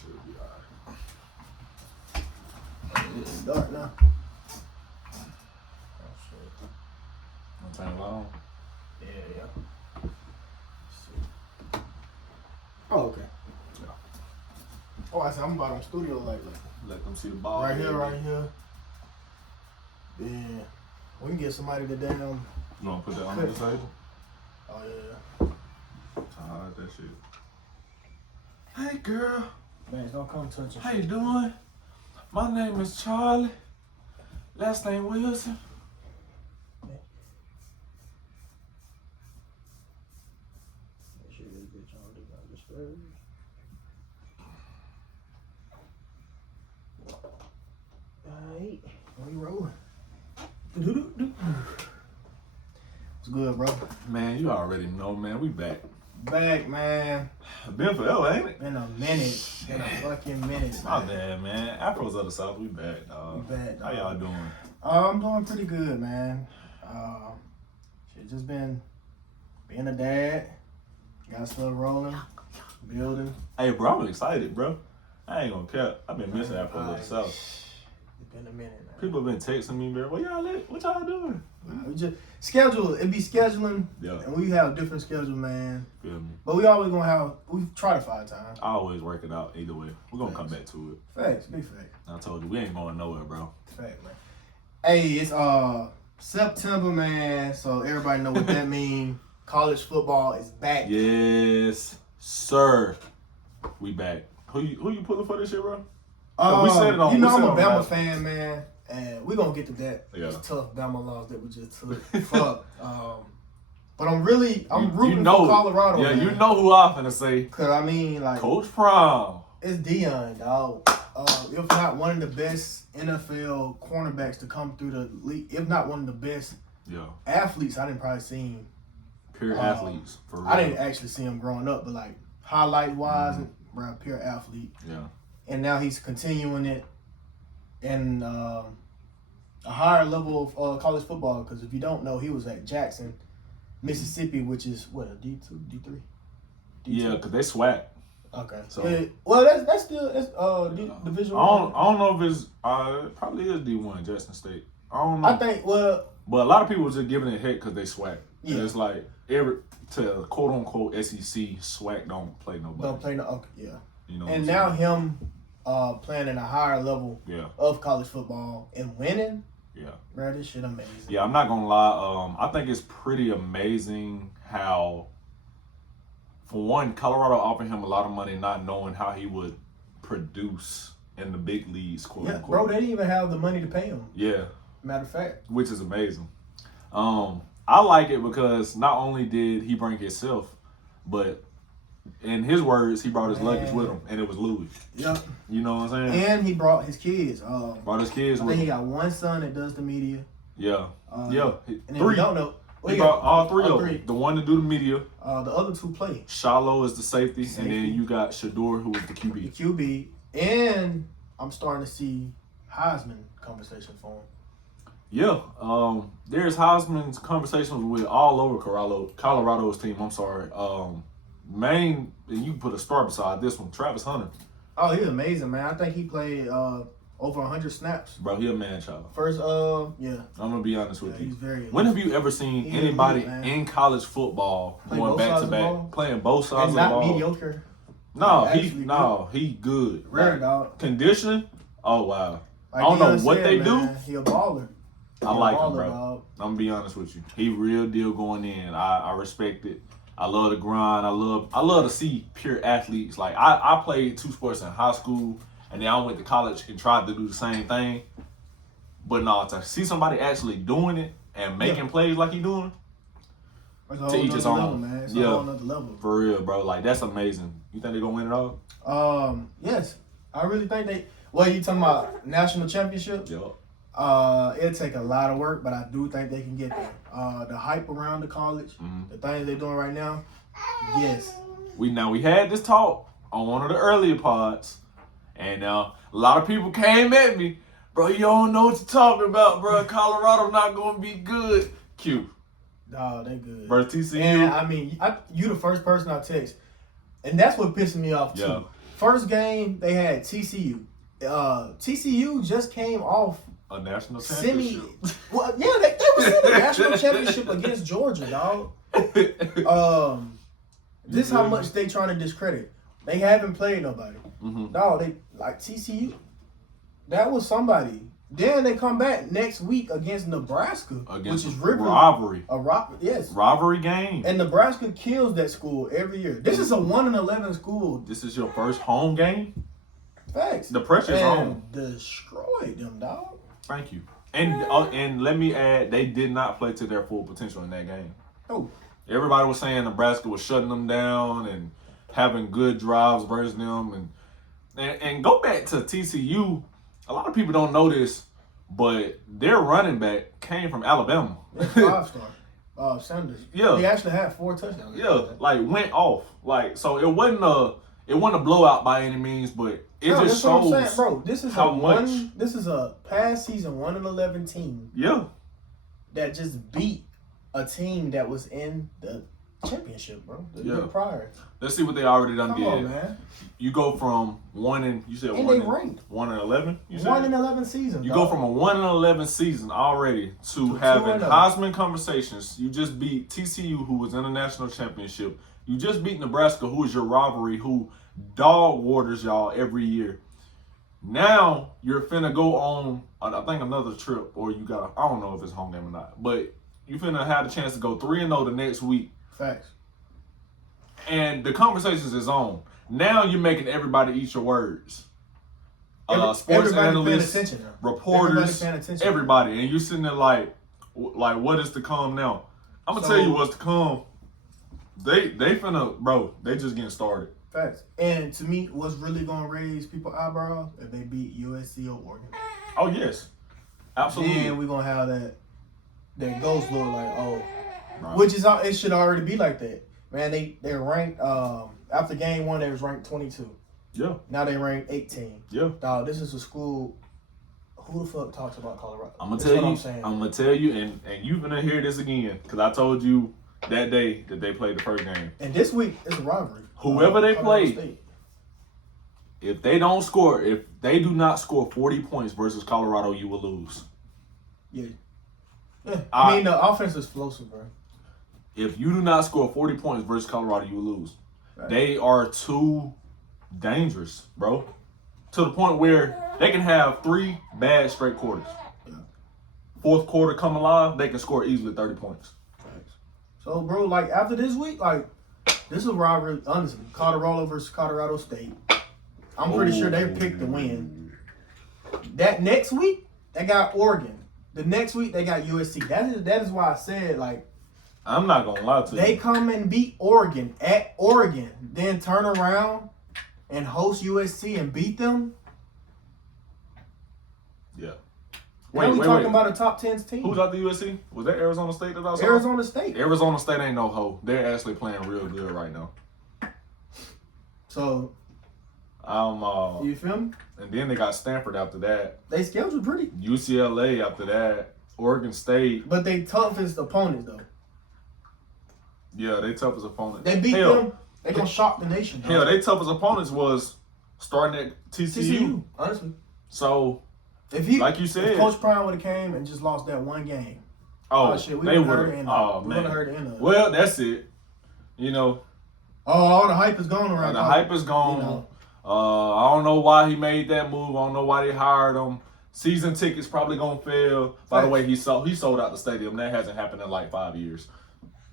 Should be alright. It's dark now. Oh shit. Wanna turn it on? Yeah. Oh, okay. Yeah. Oh, I said I'm about on studio lately. Let them see the ball. Right here. Yeah. We can get somebody to damn. You wanna put that on the table? Oh yeah. Alright, that shit. Hey girl. Man, don't come touch it. How you doing? My name is Charlie. Last name Wilson. Make sure this bitch on do not disturb. Alright, we rolling. What's good, bro? Man, you already know, man. We back. Back, man. Been forever, ain't it? Been a minute. Been a fucking minute. My Man. bad, man. Afros of the South, we back, dog. We back, How dog. y'all doing? I'm doing pretty good, man. Shit, just been being a dad. Got stuff rolling, building. Hey, bro, I'm excited, bro. I ain't gonna care. I've been missing Afros of the South. It's been a minute, man. People been texting me, bro. What y'all doing? We just schedule. It be scheduling, Yeah, and we have different schedules, man. feel me? But we always gonna have. We try to find time. I always work it out either way. We're gonna come back to it. Facts, big fact, I told you, we ain't going nowhere, bro. fact, man. Hey, it's September, man. So everybody know what that mean. College football is back. Yes, sir. We back. Who you pulling for this year, bro? We said it on- You know we I'm said a on Bama last- fan, man, and we're gonna get to that. Yeah. It's tough Bama loss that we just took. Fuck. But I'm rooting you know, for Colorado. Yeah, man. you know who I'm finna say. Cause I mean, like, Coach Prom. it's Deion, dog. If not one of the best NFL cornerbacks to come through the league, if not one of the best Yeah, athletes I didn't probably see him. pure athletes for real. I didn't actually see him growing up, but like highlight wise, bro, pure athlete. Yeah, And now he's continuing it in a higher level of college football. Because if you don't know, he was at Jackson, Mississippi, which is what, a D2, D3? yeah, cause they swag. Okay. So- Well, that's still Division I One. don't know if it's it probably is D1 Jackson State. I don't know. I think. Well, But a lot of people just giving it heck because they swag. Yeah. And it's like to quote unquote SEC swag don't play nobody. don't play no. Okay, yeah. You know. what And I'm now saying? him playing in a higher level Yeah, of college football and winning, yeah, bro, this shit amazing. yeah. I'm not gonna lie. I think it's pretty amazing how, for one, Colorado offered him a lot of money, not knowing how he would produce in the big leagues, quote Yeah, unquote. bro, they didn't even have the money to pay him. Yeah, Matter of fact. which is amazing. I like it because not only did he bring himself, but in his words, he brought his luggage with him, and it was Louis. Yep. You know what I'm saying? And he brought his kids. Brought his kids I with think he him. got one son that does the media. Yeah, And if you three. don't know, He brought all three all of them. three. The one to do the media, The other two play Shiloh is the safety, and Safety. then you got Shador, who is the the QB. QB, and I'm starting to see Heisman conversation for him. Yeah, there's Heisman's conversations with all over Colorado's team. I'm sorry. Main, and you can put a star beside this one, Travis Hunter. Oh, he's amazing, man. I think he played over 100 snaps. Bro, he a man child. First, yeah, I'm gonna be honest with he's you. very. When have you ever seen He's anybody elite, man. in college football Play going both back sides to of the back, ball? playing both sides and of the not ball? mediocre. No, Actually he good. Rare, Like, dog. conditioning. Oh wow. Like I don't know Deion what said, they man, He a baller. I He a like him, baller, bro. dog. I'm gonna be honest with you. He real deal going in. I respect it. I love the grind. I love to see pure athletes. Like I played 2 sports in high school, and then I went to college and tried to do the same thing. But no, to see somebody actually doing it and making plays like he doing, It's a to whole each his nother own. level, man. It's a Yeah. whole nother level. for real, bro. Like that's amazing. You think they gonna win it all? Yes, I really think they. What you talking about? National championship? Yup. It'll take a lot of work, but I do think they can get there. The hype around the college, Mhm. the things they're doing right now, yes. We had this talk on one of the earlier pods, and a lot of people came at me, bro. You don't know what you're talking about, bro. Colorado not gonna be good. Q Dog, they good. versus TCU. And I mean, you the first person I text, and that's what pisses me off too. Yeah. First game they had TCU. TCU just came off A national semi. championship. Well, yeah, they was in the national championship against Georgia, dog. This is how much they trying to discredit. They haven't played nobody. Dog, they like TCU. That was somebody. Then they come back next week against Nebraska, Against which is rivalry. Yes. Rivalry game. And Nebraska kills that school every year. This is a 1-11 school. This is your first home game? Facts. The pressure's on. Destroyed them, dog. Thank you. And let me add, they did not play to their full potential in that game. Oh. Everybody was saying Nebraska was shutting them down and having good drives versus them. And go back to TCU. A lot of people don't know this, but their running back came from Alabama. Yeah, 5-star. Sanders. Yeah. He actually had 4 touchdowns. Yeah, like went off. Like, so it wasn't a blowout by any means, but it just that's what I'm shows saying, bro. This is how much. This is a past season 1-11 team. Yeah. That just beat a team that was in the championship, bro. The year prior. Let's see what they already done Come did. on, man. You go from 1-11. You said 1-11 season. You dog. go from a 1-11 season already to having 2-0. Heisman conversations. You just beat TCU, who was in the national championship. You just beat Nebraska, who is your rivalry, who dog waters y'all every year. Now you're finna go on, I think, another trip, or you got, I don't know if it's home game or not, but you finna have the chance to go 3-0 the next week. Facts. And the conversations is on. Now you're making everybody eat your words. Sports everybody analysts, paying attention now. reporters, Everybody paying attention. everybody. And you're sitting there like what is to come now? I'm going to tell you what's to come. They finna, bro, they just getting started. Facts. And to me, what's really going to raise people's eyebrows if they beat USC or Oregon. Oh, yes. Absolutely. Then we're going to have that ghost look like, oh, Right. which is, it should already be like that. Man, they're ranked, after game 1, they was ranked 22. Yeah. Now they ranked 18. Yeah. Dog, this is a school, who the fuck talks about Colorado? I'm gonna That's tell what you. I'm saying. I'm gonna tell you, and you're gonna hear this again because I told you that day that they played the first game. And this week, it's a rivalry. Whoever they Colorado play, State. if they don't score, if they do not score 40 points versus Colorado, you will lose. Yeah. I mean, the offense is explosive, bro. If you do not score 40 points versus Colorado, you will lose. Right. They are too dangerous, bro. To the point where they can have 3 bad straight quarters. Yeah. Fourth quarter come alive, they can score easily 30 points. Thanks. So, bro, like, after this week, like, this is a rivalry, honestly. Colorado versus Colorado State. I'm pretty sure they picked the win. That next week, they got Oregon. The next week, they got USC. That is why I said, like, I'm not gonna lie to they you. come and beat Oregon at Oregon, then turn around and host USC and beat them. Yeah. Now we talking about a top 10 team. Who's out the USC? Was that Arizona State that I saw? Arizona State. Arizona State ain't no hoe. They're actually playing real good right now. So, you feel me? And then they got Stanford after that. They scheduled pretty. UCLA after that. Oregon State. But they toughest opponents, though. Yeah, they toughest opponents. They beat them. They gonna shock the nation. Hell, they toughest opponents was starting at TCU. Honestly. So, if he, like you said, if Coach Prime would have came and just lost that one game, shit, we they would have would heard the end have. of it. Oh We man. would have heard the end of it. Well, that's it. You know, all the hype is gone around. the hype is gone. You know. I don't know why he made that move. I don't know why they hired him. Season tickets probably gonna fail. By the way, he sold out the stadium. That hasn't happened in like 5 years.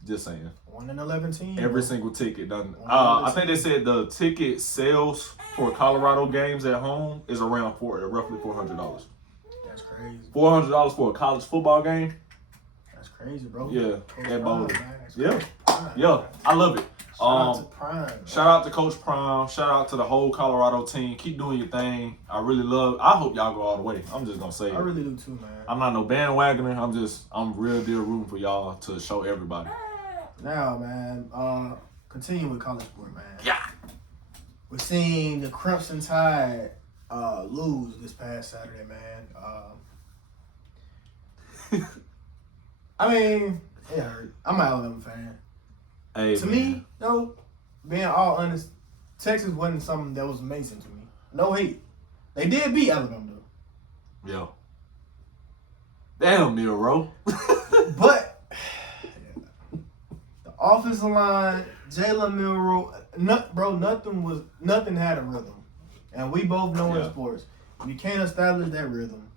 Just saying. 1-11 team. Every single ticket done. 1-11 I think they said the ticket sales for Colorado games at home is around roughly $400. That's crazy. $400 for a college football game. That's crazy, bro. Yeah, Coach that Prime, bold. man. That's Yeah, Coach Prime. yeah, I love it. Shout out to Prime. Shout out to Coach Prime. Shout out to the whole Colorado team. Keep doing your thing. I hope y'all go all the way. I'm just gonna say it. I really do too, man. I'm not no bandwagoner. I'm real deal rooting for y'all to show everybody. Now, man, continue with college sport, man. Yeah. We're seeing the Crimson Tide lose this past Saturday, man. I mean, it hurt. I'm an Alabama fan. Hey, To man. me, though, being all honest, Texas wasn't something that was amazing to me. No hate. They did beat Alabama though. Yeah. Damn, Milroe. But the offensive line, Jalen Milroe, nothing had a rhythm. And we both know in sports, if you can't establish that rhythm,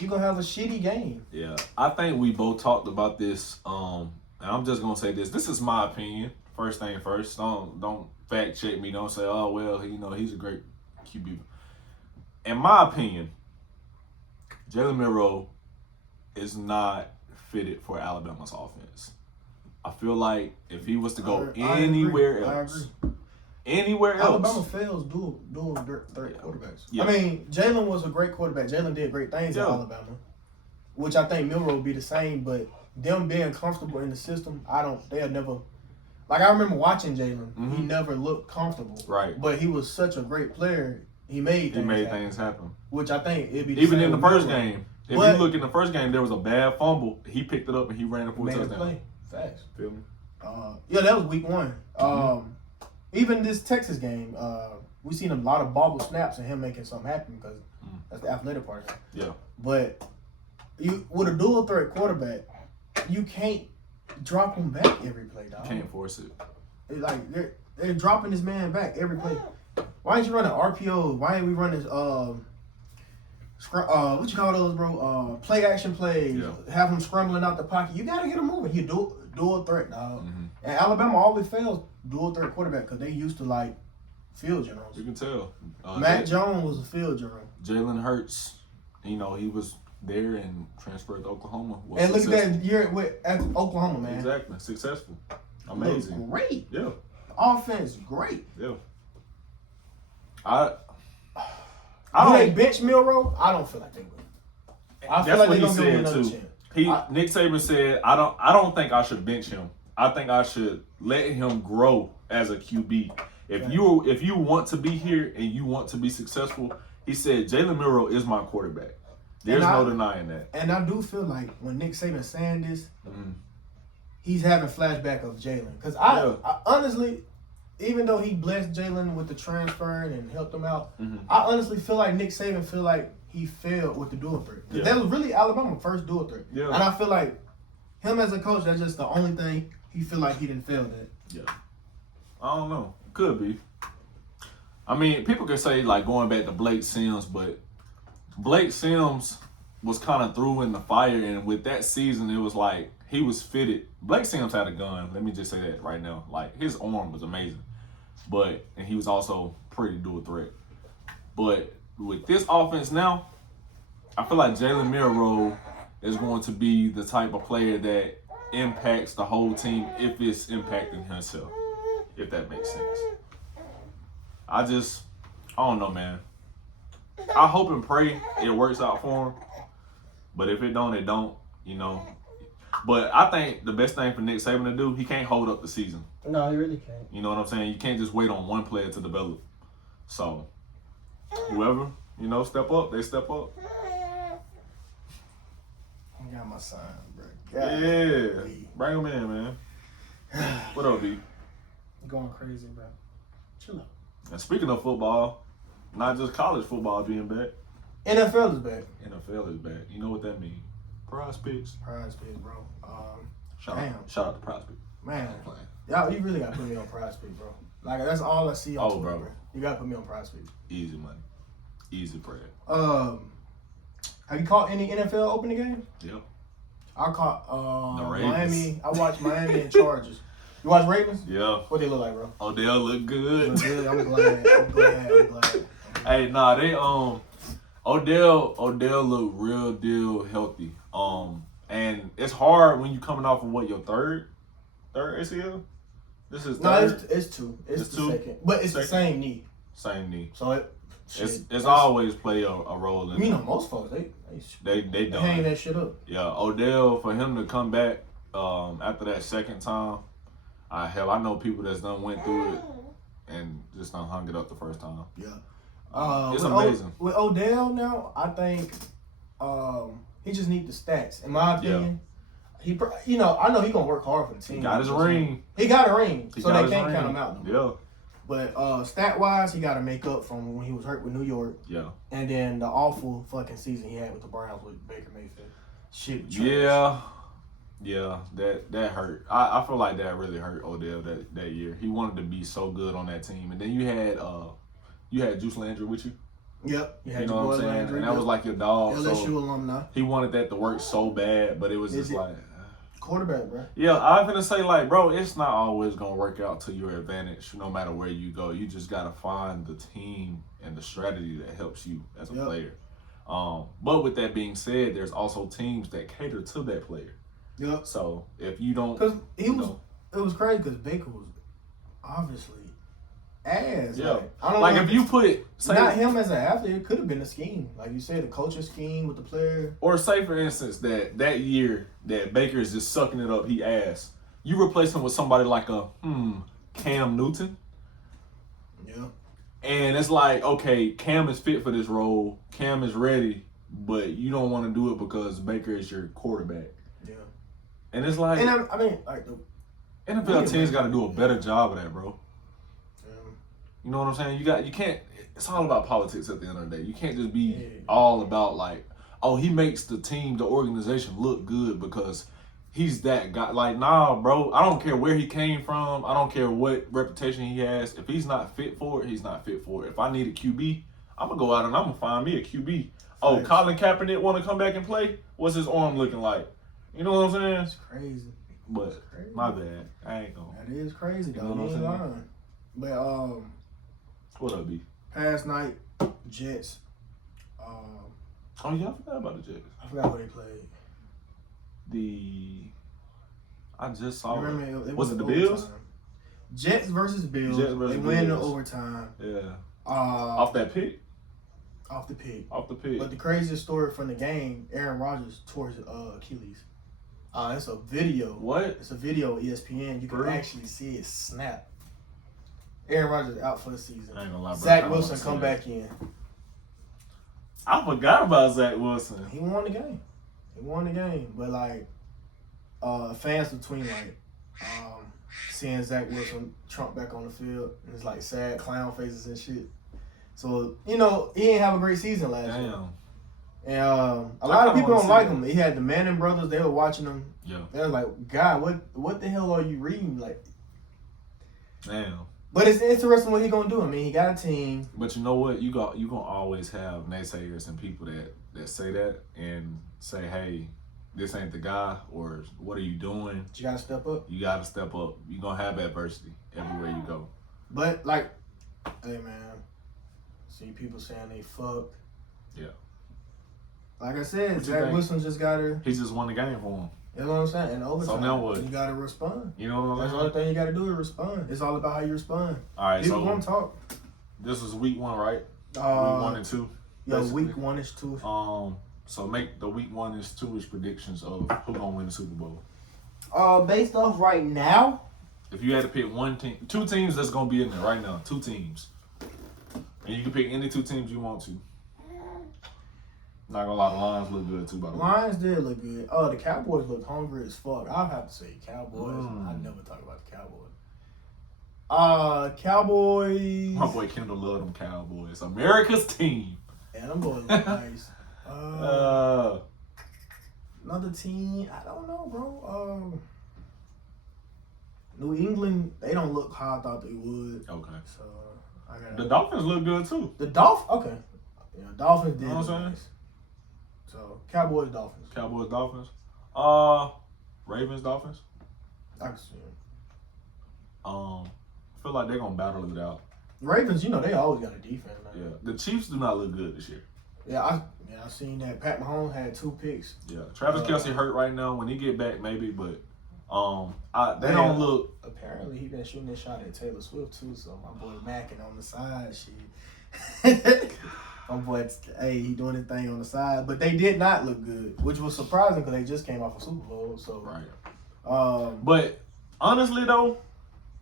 you're gonna have a shitty game. Yeah. I think we both talked about this. And I'm just gonna say this. This is my opinion. First thing first. Don't fact check me. Don't say, oh well, he's a great QB. In my opinion, Jalen Milroe is not fitted for Alabama's offense. I feel like if he was to go anywhere else, Alabama fails dual threat quarterbacks. Yeah. I mean, Jalen was a great quarterback. Jalen did great things at Alabama, which I think Milroe would be the same. But them being comfortable in the system, they'll never. Like, I remember watching Jalen. He never looked comfortable. Right. But he was such a great player. He made things happen. Which I think it'd be the even same in the first game. If but, you look in the first game, there was a bad fumble. He picked it up and he ran it for a touchdown. Play. Facts. Feel me? Yeah, that was week one. Even this Texas game, we seen a lot of bobble snaps and him making something happen because that's the athletic part of it. Yeah. But you with a dual threat quarterback, you can't drop him back every play, dog. Can't force it. It's like they're dropping this man back every play. Why ain't you running RPO? Why ain't we running what you call those, bro? Play action plays. Yeah. Have him scrambling out the pocket. You gotta get him moving. You dual threat, dog. And Alabama always fails dual threat quarterback because they used to like field generals. You can tell. Matt Jones was a field general. Jalen Hurts, he was there and transferred to Oklahoma. And look at that year at Oklahoma, man. Exactly. Successful. Amazing. Great. Yeah. Offense, great. Yeah. I don't. They bench Milroe? I don't feel like they will. I feel like they're gonna give him another chance. Nick Saban said, I don't think I should bench him. I think I should let him grow as a QB. If you want to be here and you want to be successful, he said Jalen Milroe is my quarterback. There's no denying that. And I do feel like when Nick Saban's saying this, he's having flashback of Jalen. Because I honestly, even though he blessed Jalen with the transfer and helped him out, I honestly feel like Nick Saban feel like he failed with the dual threat. Yeah. That was really Alabama's first dual threat. Yeah. And I feel like him as a coach, that's just the only thing he feel like he didn't fail at. Yeah. I don't know. Could be. I mean, people could say like going back to Blake Sims, but Blake Sims was kind of through in the fire, and with that season, it was like he was fitted. Blake Sims had a gun. Let me just say that right now. Like, his arm was amazing. And he was also pretty dual threat. But with this offense now, I feel like Jalen Milroe is going to be the type of player that impacts the whole team if it's impacting himself, if that makes sense. I don't know, man. I hope and pray it works out for him. But if it don't, it don't, But I think the best thing for Nick Saban to do, he can't hold up the season. No, he really can't. You know what I'm saying? You can't just wait on one player to develop. So, whoever, step up, they step up. I got my sign, bro. Yeah. Bring him in, man. What up, B? Going crazy, bro. Chill out. And speaking of football, not just college football being back. NFL is back. NFL is back. You know what that means? Prize picks. Prize picks, bro. Shout out to Prize picks. Man, y'all, you really gotta put me on Prize picks, bro. Like, that's all I see on Twitter, bro. You gotta put me on Prize picks. Easy money. Easy bread. Have you caught any NFL opening games? Yep. I caught the Ravens. Miami. I watched Miami and Chargers. You watch Ravens? Yeah. What they look like, bro? Odell look good. I'm glad. Hey, nah, they Odell look real deal healthy. And it's hard when you coming off of your third ACL. This is third. No, it's two. It's the two? Second, but it's the same knee. Same knee. So it's always play a role in. Most folks they don't hang that shit up. Yeah, Odell, for him to come back after that second time, I know people that's done went through it and just done hung it up the first time. Yeah. It's amazing. With Odell now, I think he just needs the stats. In my opinion, I know he's gonna work hard for the team. He got his ring. He got a ring, so they can't count him out. Yeah. But stat wise, he got to make up from when he was hurt with New York, Yeah. and then the awful fucking season he had with the Browns with Baker Mayfield. Shit. Trash. Yeah, that hurt. I feel like that really hurt Odell that year. He wanted to be so good on that team, and then you had Juice Landry with you. Yep. You know what I'm saying? And that was like your dog. LSU So alumni. he wanted that to work so bad, but it was just like. Quarterback, bro. Yeah, I'm gonna say like, bro, it's not always gonna work out to your advantage no matter where you go. You just gotta find the team and the strategy that helps you as a player. But with that being said, there's also teams that cater to that player. Yep. So if you don't, because it was crazy because Baker was obviously ass. Yeah. I don't like know if you put not him as an athlete, it could have been a scheme, like you said, the coaching scheme with the player. Or say for instance that year that Baker is just sucking it up, he ass. You replace him with somebody like a Cam Newton. Yeah. And it's like, okay, Cam is fit for this role. Cam is ready, but you don't want to do it because Baker is your quarterback. Yeah. And it's like, and I mean, like the NFL teams got to do a better job of that, bro. Yeah. You know what I'm saying? You can't. It's all about politics at the end of the day. You can't just be all about like, oh, he makes the team, the organization look good because he's that guy. Like, nah, bro. I don't care where he came from. I don't care what reputation he has. If he's not fit for it, he's not fit for it. If I need a QB, I'm gonna go out and I'm gonna find me a QB. Oh, Thanks. Colin Kaepernick want to come back and play? What's his arm looking like? You know what I'm saying? That's crazy. But my bad. I ain't gonna. That is crazy, though. You know what I'm You ain't saying? lying. But What up, B? past night, Jets. Oh yeah, I forgot about the Jets. I forgot who they played. I just saw it. Remember, it Was it the overtime. Bills? Jets versus Bills. Jets versus they win the Bills. overtime. Yeah. Off Off that pick? the pick. Off the pick. But the craziest story from the game, Aaron Rodgers tore his Achilles. It's a video. What? It's a video on ESPN. You can Really? actually see it snap. Aaron Rodgers out for the season. I ain't gonna lie, bro. Zach I Wilson wanna see come that. back in. I forgot about Zach Wilson. He won the game. But like, fans between like, seeing Zach Wilson trump back on the field, and it's like sad clown faces and shit. So he didn't have a great season last year. Damn. And a lot of kinda people wanna don't see like that. him. He had the Manning brothers. They were watching him. Yeah. They were like, God, what the hell are you reading? Like, Damn. but it's interesting what he gonna do. I mean, he got a team. But you know what? You gonna always have naysayers and people that say that and say, hey, this ain't the guy, or what are you doing? But you gotta step up. You gotta step up. You're gonna have adversity everywhere you go. But like, hey man, see people saying they fucked. Yeah. Like I said, What you Zach think? Wilson just gotta. He just won the game for him. You know what I'm saying? And overtime, So now what? you gotta respond. You know what That's I'm the only saying? thing you gotta do is respond. It's all about how you respond. All right, People so won't talk. this is week 1, right? Week 1 and 2. Yeah, basically. week 1 is 2. So make the week 1 and 2 predictions of who gonna win the Super Bowl. Based off right now, If you had to pick one team, 2 teams that's gonna be in there right now, 2 teams, and you can pick any 2 teams you want to. Not gonna lie, the Lions look good too, by the way. Lions did look good. Oh, the Cowboys look hungry as fuck. I'll have to say Cowboys. Mm. I never talk about the Cowboys. Cowboys. My boy Kendall love them Cowboys, America's team. And them boys look nice. Another team, I don't know, bro. New England, they don't look how I thought they would. Okay. So I got The Dolphins look good too. the Dolphins. Okay, yeah, Dolphins did. You know what look I'm saying? nice. So Cowboys, Dolphins. Cowboys, Dolphins. Ravens, Dolphins. I can see it. I feel like they're gonna battle it out. Ravens, they always got a defense, man. Yeah. The Chiefs do not look good this year. I seen that. Pat Mahomes had 2 picks. Yeah. Travis Kelce hurt right now. When he get back, maybe, but they Man. don't look. Apparently, he been shooting that shot at Taylor Swift too. So my boy macking on the side, shit. My boy, he doing his thing on the side, but they did not look good, which was surprising because they just came off a Super Bowl. So Right. But honestly, though,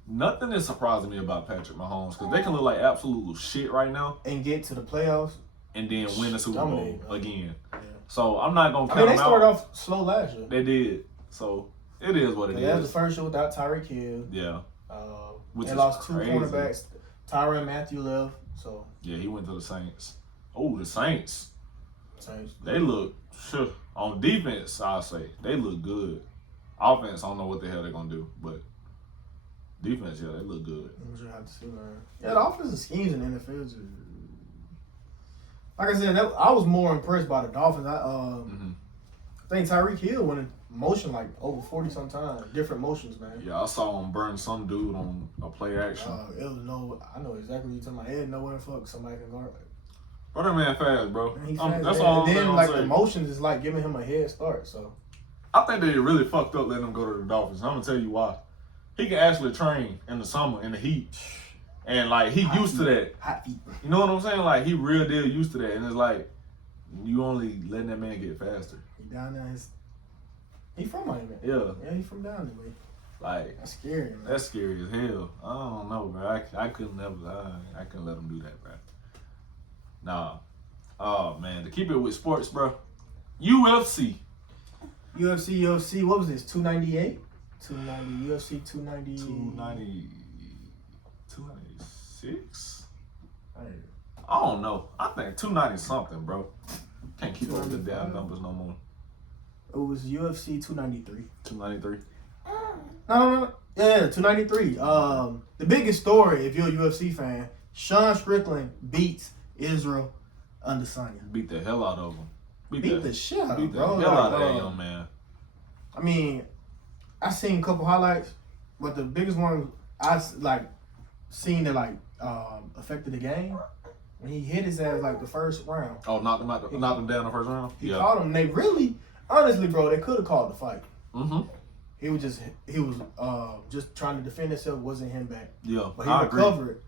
nothing is surprising me about Patrick Mahomes because they can look like absolute shit right now and get to the playoffs. and then win the Super Bowl Dominate, again. Yeah. So I'm not gonna I count mean, they them started out. off slow last year. They did. So it is what it That was is. the first year without Tyreek Hill. Yeah. Which They is lost 2 crazy. cornerbacks. Tyrann Mathieu left, so Yeah, he went to the Saints. Oh, the Saints. Saints. They look on defense. I'll say they look good. Offense, I don't know what the hell they're gonna do, but defense, yeah, they look good. I'm sure I have to see, man. Yeah, the offensive schemes in the NFL just, like I said, I was more impressed by the Dolphins. I think Tyreek Hill went in motion like over 40 sometimes, different motions, man. Yeah, I saw him burn some dude on a play action. I know exactly what you're talking about. Head know where the fuck somebody can guard. Bro, that man fast, bro. Man, he's fast. That's all And then I'm like saying. the motions is like giving him a head start. So I think they really fucked up letting him go to the Dolphins. I'm gonna tell you why. He can actually train in the summer in the heat, and like he used to that. Hot feet. You know what I'm saying? Like he real deal used to that, and it's like you only letting that man get faster. He down there. He from Miami. Yeah, Yeah, he from down there, man. like That's scary, man. that's scary as hell. I don't know, bro. I couldn't never. I couldn't let him do that, bro. Nah. Oh man, to keep it with sports, bro. UFC. UFC. What was this? 298. 290. UFC 290. 290. 296. Hey, I don't know. I think 290 something, bro. Can't keep up with the damn 295. numbers no more. It was UFC 293. 293. No. Yeah, 293. The biggest story, if you're a UFC fan, Sean Strickland beats Israel Adesanya. Beat the hell out of him. Beat the shit out of Beat him, the bro. hell out of that Like, young man. I mean, I seen a couple highlights, but the biggest one I seen that affected the game when he hit his ass like the first round. Oh, knocked him out. Knocked him down the first round. He caught him. They really, honestly, bro, they could have called the fight. Mm-hmm. He was just trying to defend himself. Wasn't him back, Yeah. but he I agree. recovered.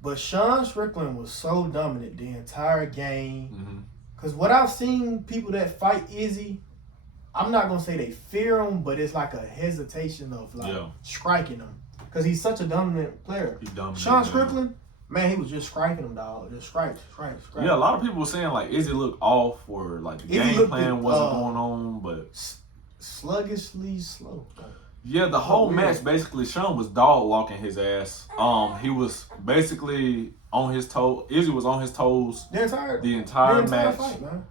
But Sean Strickland was so dominant the entire game. Mm-hmm. Cause what I've seen people that fight Izzy, I'm not gonna say they fear him, but it's like a hesitation of striking him. Cause he's such a dominant player. He dominated. Sean man. Strickland, man, he was just striking him, dog. Just strike. Yeah, a lot of people were saying like Izzy looked off or like the Izzy game looked plan at, wasn't going on, but sluggishly slow. yeah, the whole weird. match basically Sean was dog walking his ass. He was basically on his toe. Izzy was on his toes The entire match. fight, man.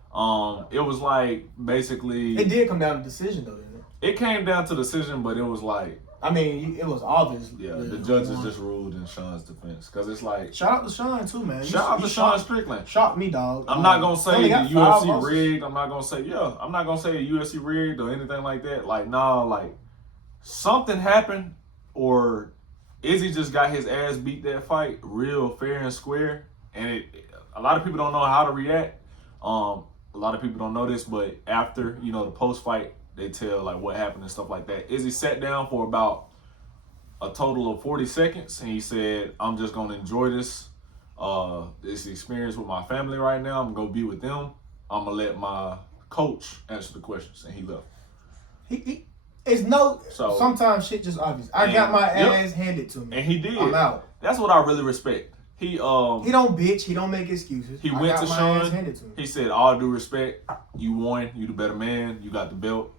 It was like basically It did come down to decision though, didn't it? it came down to decision, but it was like I mean, it was obvious. yeah, the judges just ruled in Sean's defense because it's like Shout out to Sean too, man. shout out to Sean Strickland. Shocked me, dog. I'm not gonna he say only the got 5 UFC losses. rigged. I'm not gonna say UFC rigged or anything like that. Like nah, like something happened or Izzy just got his ass beat that fight real fair and square, and a lot of people don't know how to react. A lot of people don't know this, but after the post fight, they tell like what happened and stuff like that. Izzy sat down for about a total of 40 seconds, and he said, "I'm just gonna enjoy this experience with my family right now. I'm gonna be with them. I'm gonna let my coach answer the questions," and he left. So sometimes shit just obvious. I got my ass handed to me. And he did. I'm out. That's what I really respect. He don't bitch. He don't make excuses. He I went got to my Sean. ass handed to me. He said, "All due respect, you won. You the better man. You got the belt."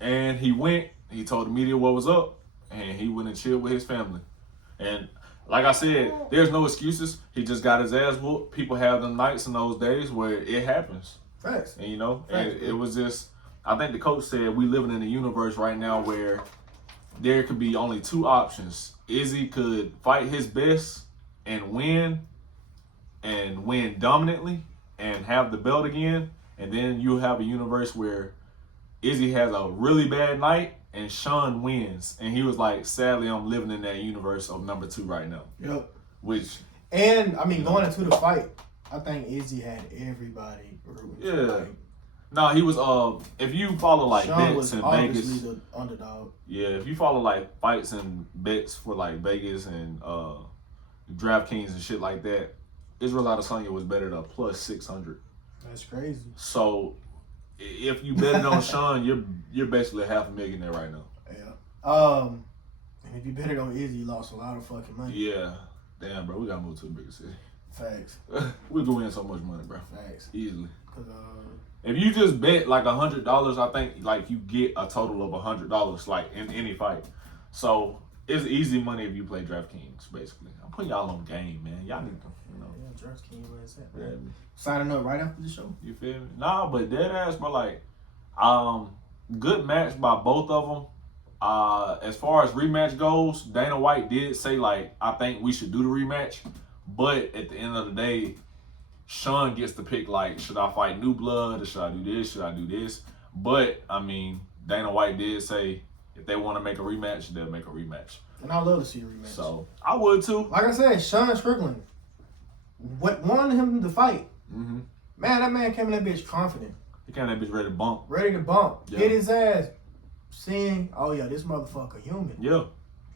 And he went. He told the media what was up, and he went and chilled with his family. And like I said, there's no excuses. He just got his ass whooped. People have them nights in those days where it happens. Facts. And and it was just. I think the coach said we living in a universe right now where there could be only 2 options. Izzy could fight his best and win dominantly and have the belt again, and then you have a universe where Izzy has a really bad night and Sean wins. And he was like, sadly, I'm living in that universe of number 2 right now. Yep. And I mean, going into the fight, I think Izzy had everybody rooting for the fight. No, he was. If you follow like Sean bets was and obviously Vegas, the underdog. yeah, if you follow like fights and bets for like Vegas and DraftKings and shit like that, Israel Adesanya was better than plus 600. That's crazy. So if you betted on Sean, you're basically half a millionaire right now. Yeah. And if you bet it on Izzy, you lost a lot of fucking money. Yeah. Damn, bro, we gotta move to a bigger city. Facts. We could win so much money, bro. Facts. Easily. Cause If you just bet like $100, I think like you get a total of $100 like in any fight. So it's easy money if you play DraftKings. Basically, I'm putting y'all on game, man. Y'all need to, Yeah, DraftKings, where it's at, Yeah. man. Signing up right after the show. You feel me? Nah, but dead ass, but like, good match by both of them. As far as rematch goes, Dana White did say like, I think we should do the rematch, but at the end of the day, Sean gets to pick like, should I fight New Blood or should I do this? Should I do this? But I mean, Dana White did say if they want to make a rematch, they'll make a rematch. And I love to see a rematch. So I would too. Like I said, Sean Strickland, what wanted him to fight. Mm-hmm. Man, that man came in that bitch confident, He came that bitch ready to bump. ready to bump, Yeah. hit his ass, seeing, oh yeah, this motherfucker human. Yeah.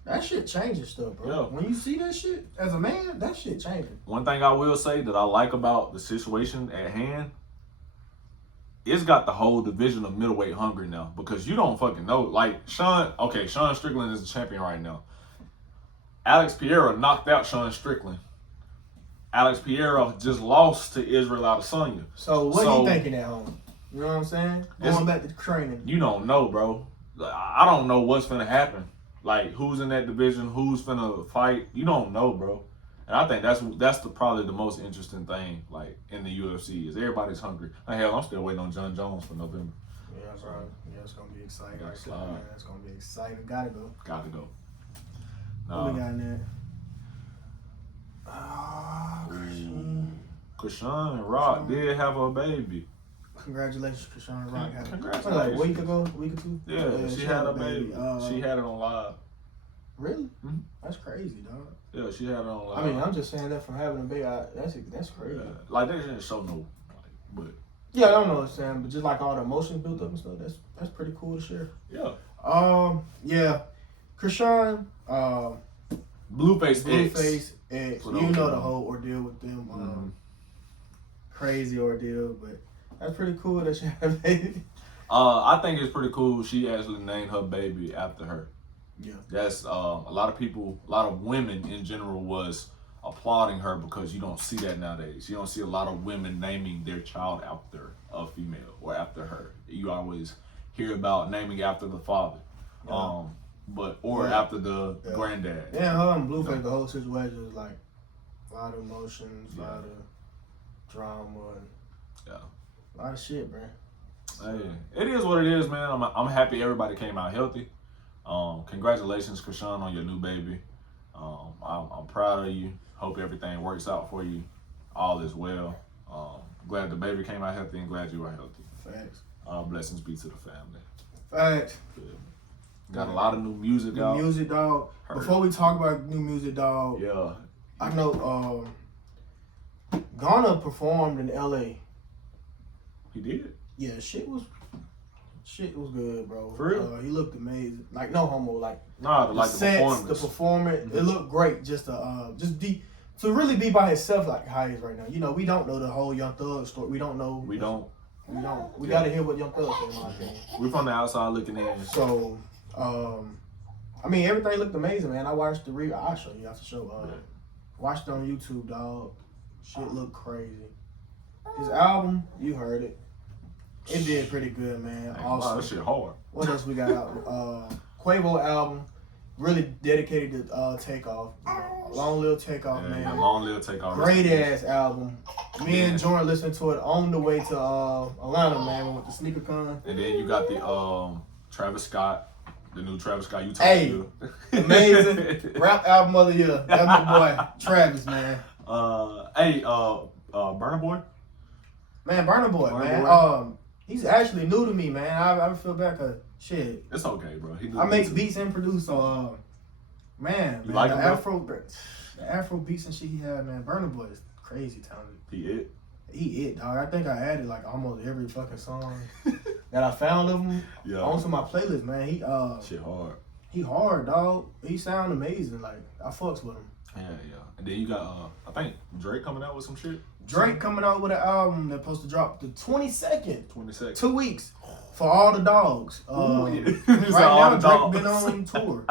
That shit changes stuff, bro. Yeah. When you see that shit as a man, that shit changes. One thing I will say that I like about the situation at hand, it's got the whole division of middleweight hungry now because you don't fucking know. Like Sean Strickland is the champion right now. Alex Pereira knocked out Sean Strickland. Alex Pereira just lost to Israel Adesanya. So what are you thinking at home? You know what I'm saying? Going back to training. You don't know, bro. I don't know what's finna happen. Like who's in that division, who's finna fight. You don't know, bro. And I think that's probably the most interesting thing, like in the UFC, is everybody's hungry. Like, hell, I'm still waiting on John Jones for November. Yeah, that's right. Yeah, it's gonna be exciting. Gotta Right there, slide. man. It's gonna be exciting. Gotta go. Got to go. What we got in there? Krishan and Rock did have a baby. Congratulations, Krishan Rock. Congratulations. Like a week ago, a week or two. Yeah, she had a baby. She had it on live. Really? Mhm. That's crazy, dog. Yeah, she had it on live. I mean, I'm just saying that from having a baby. That's crazy. Yeah. Like they didn't show no, but Yeah, I don't know what I'm saying, but just like all the emotions built up and stuff, that's pretty cool to share. yeah. Yeah, Krishan, Blueface X, For you those know who the know. whole ordeal with them, Mhm. crazy ordeal, but that's pretty cool that she had a baby. I think it's pretty cool. She actually named her baby after her. Yeah. That's a lot of women in general was applauding her because you don't see that nowadays. You don't see a lot of women naming their child after a female or after her. You always hear about naming after the father, Yeah. after the Yeah. granddad. Yeah, her and Blueface, the whole situation was like a lot of emotions, a lot of drama, and a lot of shit, bro. Hey, it is what it is, man. I'm happy everybody came out healthy. Congratulations, Krishan, on your new baby. I'm proud of you. Hope everything works out for you. All is well. Glad the baby came out healthy and glad you are healthy. Facts. Blessings be to the family. Facts. Got a lot of new music New out. music, dog. Heard. Before we talk about new music, dog, Yeah. I know Ghana performed in LA. He did. Yeah, shit was good, bro. For real? He looked amazing. Like no homo, like Nah, the like the sets, performance. the performance. It looked great. To really be by himself like how he is right now. You know, we don't know the whole Young Thug story. We don't know. We don't. We Yeah. gotta hear what Young Thug said, in my opinion. We're from the outside looking in. So, I mean, everything looked amazing, man. I watched the I'll show you after show. Watched it on YouTube, dog. Shit looked crazy. His album, you heard it. It did pretty good, man. Wow, that Also, shit hard. what else we got out? Quavo album, really dedicated to Takeoff. Long Live Takeoff, Yeah, man. long live take off. Great ass album. Me and Yeah. Jordan listened to it on the way to Atlanta, man, with the sneaker con. And then you got the Travis Scott, the new Travis Scott. You talked Hey, to. Amazing. Rap album of the year. That's my boy, Travis, man. Burna Boy. Man, Burna Boy, Burna man. Boy. He's actually new to me, man. I feel bad cause shit. It's okay, bro. He I make beats and produce, so man, You like the him, bro? Afro beats and shit he had, man. Burna Boy is crazy talented. He it. Dog. I think I added like almost every fucking song that I found of him Yeah. onto my playlist, man. Shit hard. He hard, dog. He sound amazing. Like I fucks with him. Yeah. And then you got I think Drake coming out with some shit. Drake coming out with an album that's supposed to drop the 22nd. 22nd. 2 weeks for all the dogs. Ooh, yeah. Right All now, the Drake dogs. been on tour.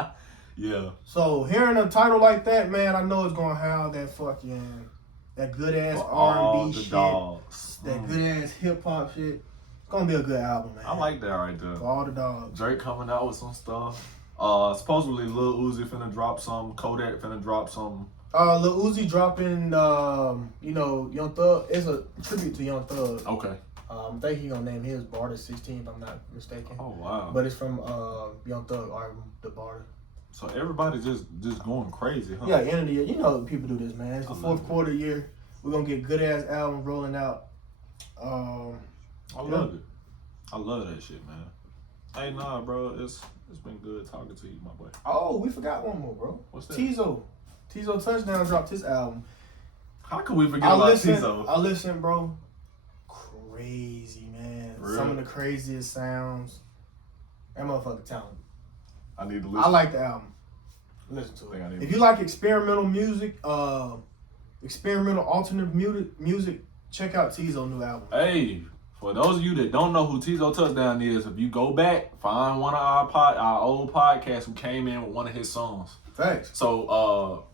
Yeah. So hearing a title like that, man, I know it's gonna have that good ass For all R&B the shit, dogs. that good ass hip hop shit. It's gonna be a good album, man. I like that right there. For all the dogs. Drake coming out with some stuff. Supposedly Lil Uzi finna drop some. Kodak finna drop some. Lil Uzi dropping, Young Thug. It's a tribute to Young Thug. Okay. I think he gonna name his Barter 16, if I'm not mistaken. Oh wow. But it's from Young Thug album, The Barter. So everybody just going crazy, huh? Yeah, end of the year. You know people do this, man. It's the fourth quarter year. We're gonna get good ass albums rolling out. I love it. I love that shit, man. Hey, nah, bro. It's been good talking to you, my boy. Oh, we forgot one more, bro. What's that? Tizo Touchdown dropped his album. How can we forget about Tizo? I listen, bro. Crazy, man. Really? Some of the craziest sounds. That motherfucker talented. I need to listen. I like the album. Listen to I it. If you like experimental music, experimental alternative music, check out Tizo's new album. Hey, for those of you that don't know who Tizo Touchdown is, if you go back, find one of our old podcasts who came in with one of his songs. Thanks. So,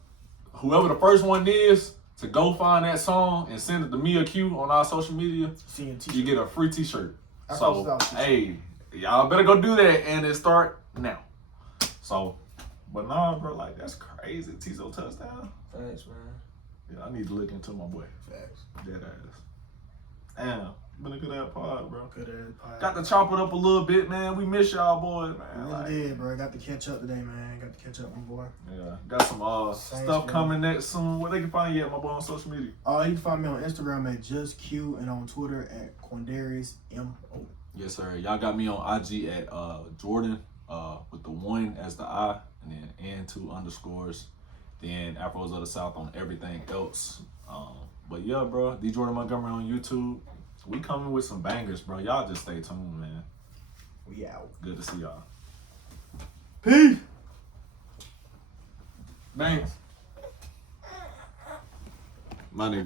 whoever the first one is to go find that song and send it to me or Q on our social media, you get a free T-shirt. So, hey, y'all better go do that, and it start now. So, but nah, bro, like that's crazy. Tizo Touchdown. Thanks, man. Yeah, I need to look into my boy. Facts. Dead ass. Damn, been a good ass pod, bro. Good ass pod. Got to chop it up a little bit, man. We miss y'all boys, man. Really did, bro. Got to catch up today, man. Got to catch up, my boy. Yeah, got some stuff coming next soon. Where they can find you at, my boy, on social media? You can find me on Instagram at JustQ and on Twitter at QuandariusMO. Yes, sir. Y'all got me on IG at Jordan with the 1 as the I and then N2 underscores. Then Afros of the South on everything else. But yeah, bro, D Jordan Montgomery on YouTube. We coming with some bangers, bro. Y'all just stay tuned, man. We out. Good to see y'all. Peace. Thanks. My name.